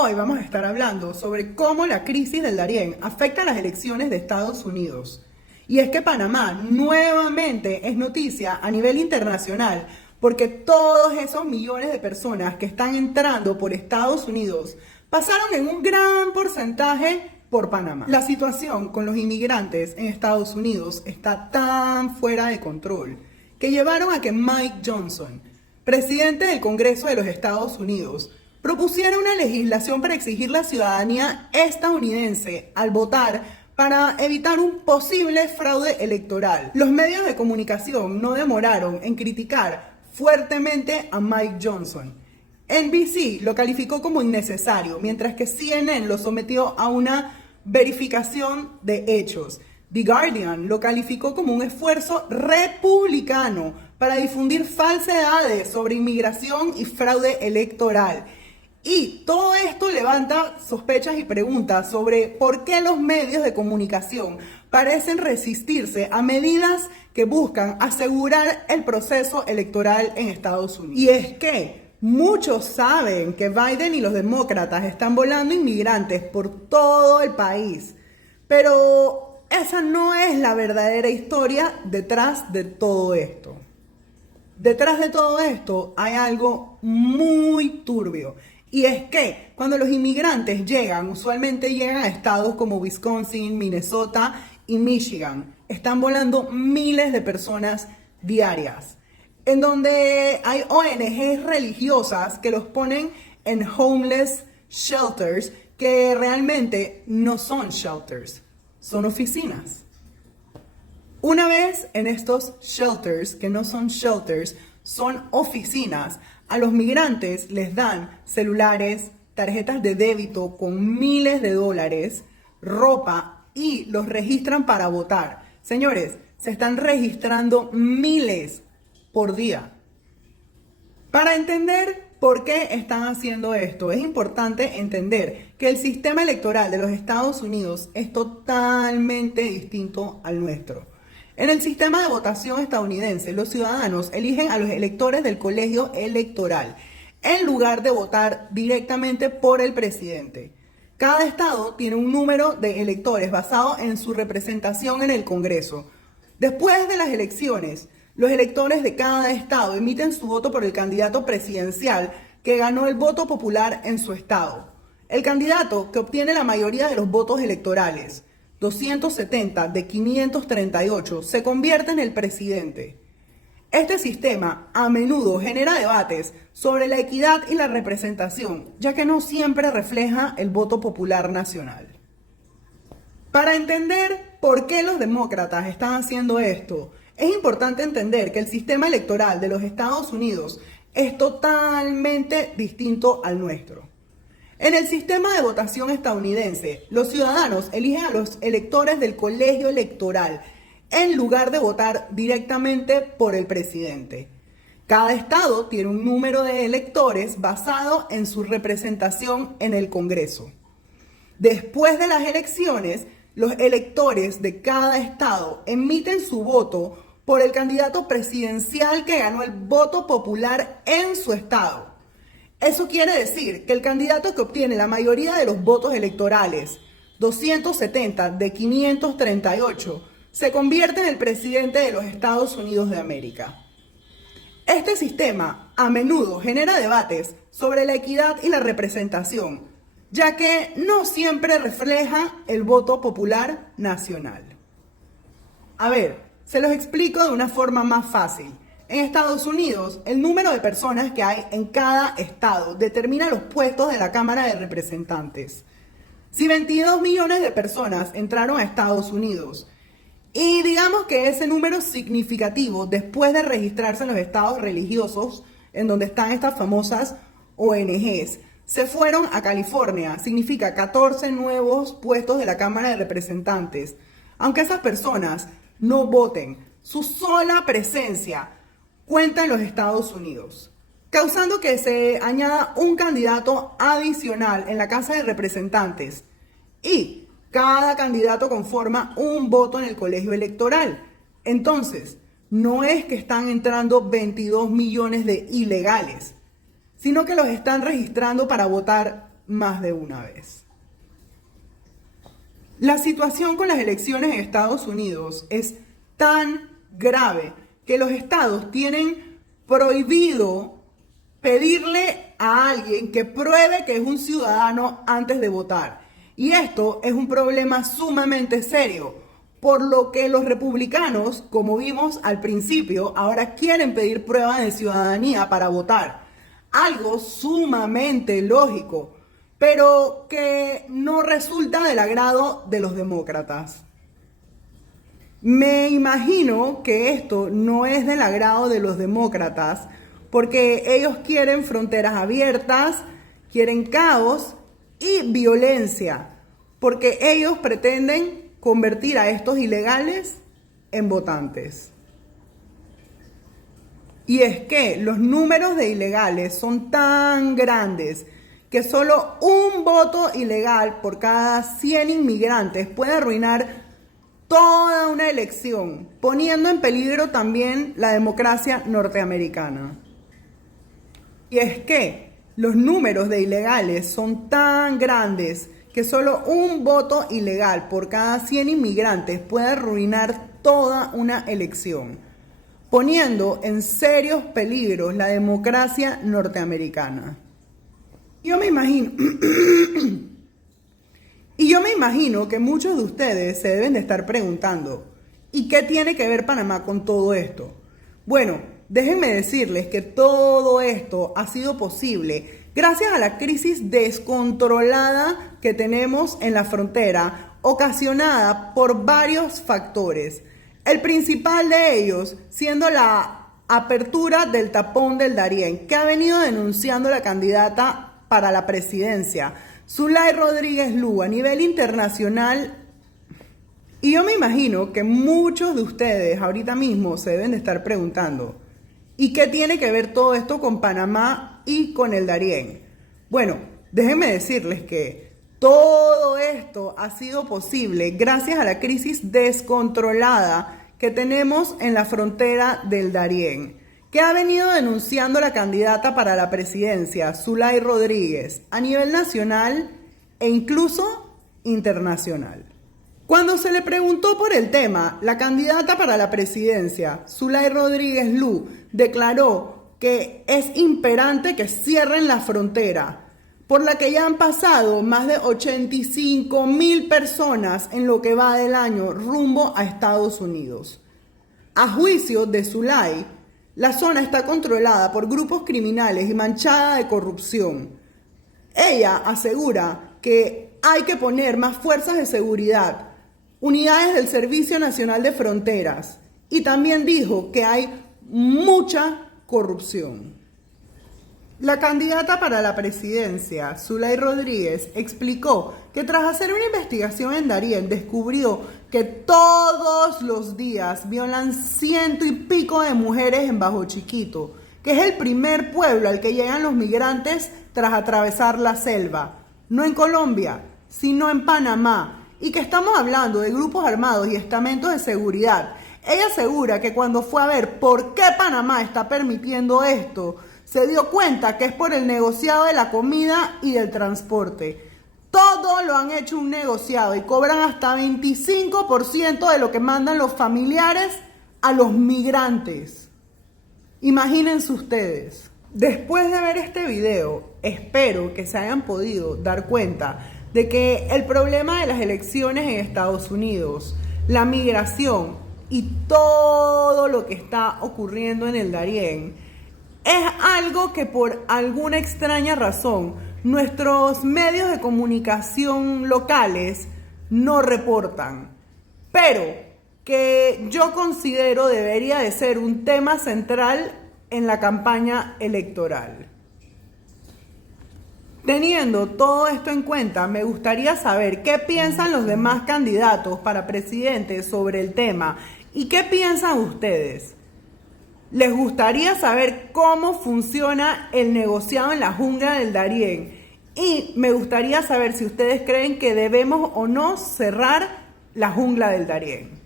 Hoy vamos a estar hablando sobre cómo la crisis del Darién afecta a las elecciones de Estados Unidos. Y es que Panamá nuevamente es noticia a nivel internacional porque todos esos millones de personas que están entrando por Estados Unidos pasaron en un gran porcentaje por Panamá. La situación con los inmigrantes en Estados Unidos está tan fuera de control que llevaron a que Mike Johnson, presidente del Congreso de los Estados Unidos, propusiera una legislación para exigir la ciudadanía estadounidense al votar para evitar un posible fraude electoral. Los medios de comunicación no demoraron en criticar fuertemente a Mike Johnson. NBC lo calificó como innecesario, mientras que CNN lo sometió a una verificación de hechos. The Guardian lo calificó como un esfuerzo republicano para difundir falsedades sobre inmigración y fraude electoral. Y todo esto levanta sospechas y preguntas sobre por qué los medios de comunicación parecen resistirse a medidas que buscan asegurar el proceso electoral en Estados Unidos. Y es que muchos saben que Biden y los demócratas están volando inmigrantes por todo el país, pero esa no es la verdadera historia detrás de todo esto. Detrás de todo esto hay algo muy turbio. Y es que cuando los inmigrantes llegan, usualmente llegan a estados como Wisconsin, Minnesota y Michigan. Están volando miles de personas diarias, en donde hay ONGs religiosas que los ponen en homeless shelters, que realmente no son shelters, son oficinas. Una vez en estos shelters, que no son shelters, son oficinas, a los migrantes les dan celulares, tarjetas de débito con miles de dólares, ropa y los registran para votar. Señores, se están registrando miles por día. Para entender por qué están haciendo esto, es importante entender que el sistema electoral de los Estados Unidos es totalmente distinto al nuestro. En el sistema de votación estadounidense, los ciudadanos eligen a los electores del colegio electoral en lugar de votar directamente por el presidente. Cada estado tiene un número de electores basado en su representación en el Congreso. Después de las elecciones, los electores de cada estado emiten su voto por el candidato presidencial que ganó el voto popular en su estado. El candidato que obtiene la mayoría de los votos electorales, 270 de 538, se convierte en el presidente. Este sistema a menudo genera debates sobre la equidad y la representación, ya que no siempre refleja el voto popular nacional. Para entender por qué los demócratas están haciendo esto, es importante entender que el sistema electoral de los Estados Unidos es totalmente distinto al nuestro. En el sistema de votación estadounidense, los ciudadanos eligen a los electores del colegio electoral en lugar de votar directamente por el presidente. Cada estado tiene un número de electores basado en su representación en el Congreso. Después de las elecciones, los electores de cada estado emiten su voto por el candidato presidencial que ganó el voto popular en su estado. Eso quiere decir que el candidato que obtiene la mayoría de los votos electorales, 270 de 538, se convierte en el presidente de los Estados Unidos de América. Este sistema a menudo genera debates sobre la equidad y la representación, ya que no siempre refleja el voto popular nacional. A ver, se los explico de una forma más fácil. En Estados Unidos, el número de personas que hay en cada estado determina los puestos de la Cámara de Representantes. Si 22 millones de personas entraron a Estados Unidos, y digamos que ese número es significativo después de registrarse en los estados religiosos, en donde están estas famosas ONGs, se fueron a California, significa 14 nuevos puestos de la Cámara de Representantes. Aunque esas personas no voten, su sola presencia cuenta en los Estados Unidos, causando que se añada un candidato adicional en la Casa de Representantes y cada candidato conforma un voto en el colegio electoral. Entonces, no es que están entrando 22 millones de ilegales, sino que los están registrando para votar más de una vez. La situación con las elecciones en Estados Unidos es tan grave que los estados tienen prohibido pedirle a alguien que pruebe que es un ciudadano antes de votar. Y esto es un problema sumamente serio, por lo que los republicanos, como vimos al principio, ahora quieren pedir prueba de ciudadanía para votar. Algo sumamente lógico, pero que no resulta del agrado de los demócratas. Me imagino que esto no es del agrado de los demócratas, porque ellos quieren fronteras abiertas, quieren caos y violencia, porque ellos pretenden convertir a estos ilegales en votantes. Y es que los números de ilegales son tan grandes que solo un voto ilegal por cada 100 inmigrantes puede arruinar toda una elección, poniendo en peligro también la democracia norteamericana. Y es que los números de ilegales son tan grandes que solo un voto ilegal por cada 100 inmigrantes puede arruinar toda una elección, poniendo en serios peligros la democracia norteamericana. Yo me imagino que muchos de ustedes se deben de estar preguntando, ¿y qué tiene que ver Panamá con todo esto? Bueno, déjenme decirles que todo esto ha sido posible gracias a la crisis descontrolada que tenemos en la frontera, ocasionada por varios factores. El principal de ellos siendo la apertura del tapón del Darién, que ha venido denunciando la candidata para la presidencia, Zulay Rodríguez Lú, a nivel internacional. Y yo me imagino que muchos de ustedes ahorita mismo se deben de estar preguntando, ¿y qué tiene que ver todo esto con Panamá y con el Darién? Bueno, déjenme decirles que todo esto ha sido posible gracias a la crisis descontrolada que tenemos en la frontera del Darién, que ha venido denunciando la candidata para la presidencia, Zulay Rodríguez, a nivel nacional e incluso internacional. Cuando se le preguntó por el tema, la candidata para la presidencia, Zulay Rodríguez Lú, declaró que es imperante que cierren la frontera, por la que ya han pasado más de 85,000 personas en lo que va del año rumbo a Estados Unidos. A juicio de Zulay, la zona está controlada por grupos criminales y manchada de corrupción. Ella asegura que hay que poner más fuerzas de seguridad, unidades del Servicio Nacional de Fronteras, y también dijo que hay mucha corrupción. La candidata para la presidencia, Zulay Rodríguez, explicó que tras hacer una investigación en Darién descubrió que todos los días violan 100 y pico de mujeres en Bajo Chiquito, que es el primer pueblo al que llegan los migrantes tras atravesar la selva, no en Colombia, sino en Panamá, y que estamos hablando de grupos armados y estamentos de seguridad. Ella asegura que cuando fue a ver por qué Panamá está permitiendo esto, se dio cuenta que es por el negociado de la comida y del transporte. Todo lo han hecho un negociado y cobran hasta 25% de lo que mandan los familiares a los migrantes. Imagínense ustedes. Después de ver este video, espero que se hayan podido dar cuenta de que el problema de las elecciones en Estados Unidos, la migración y todo lo que está ocurriendo en el Darién es algo que por alguna extraña razón nuestros medios de comunicación locales no reportan, pero que yo considero debería de ser un tema central en la campaña electoral. Teniendo todo esto en cuenta, me gustaría saber qué piensan los demás candidatos para presidente sobre el tema y qué piensan ustedes. ¿Les gustaría saber cómo funciona el negociado en la jungla del Darién? Y me gustaría saber si ustedes creen que debemos o no cerrar la jungla del Darién.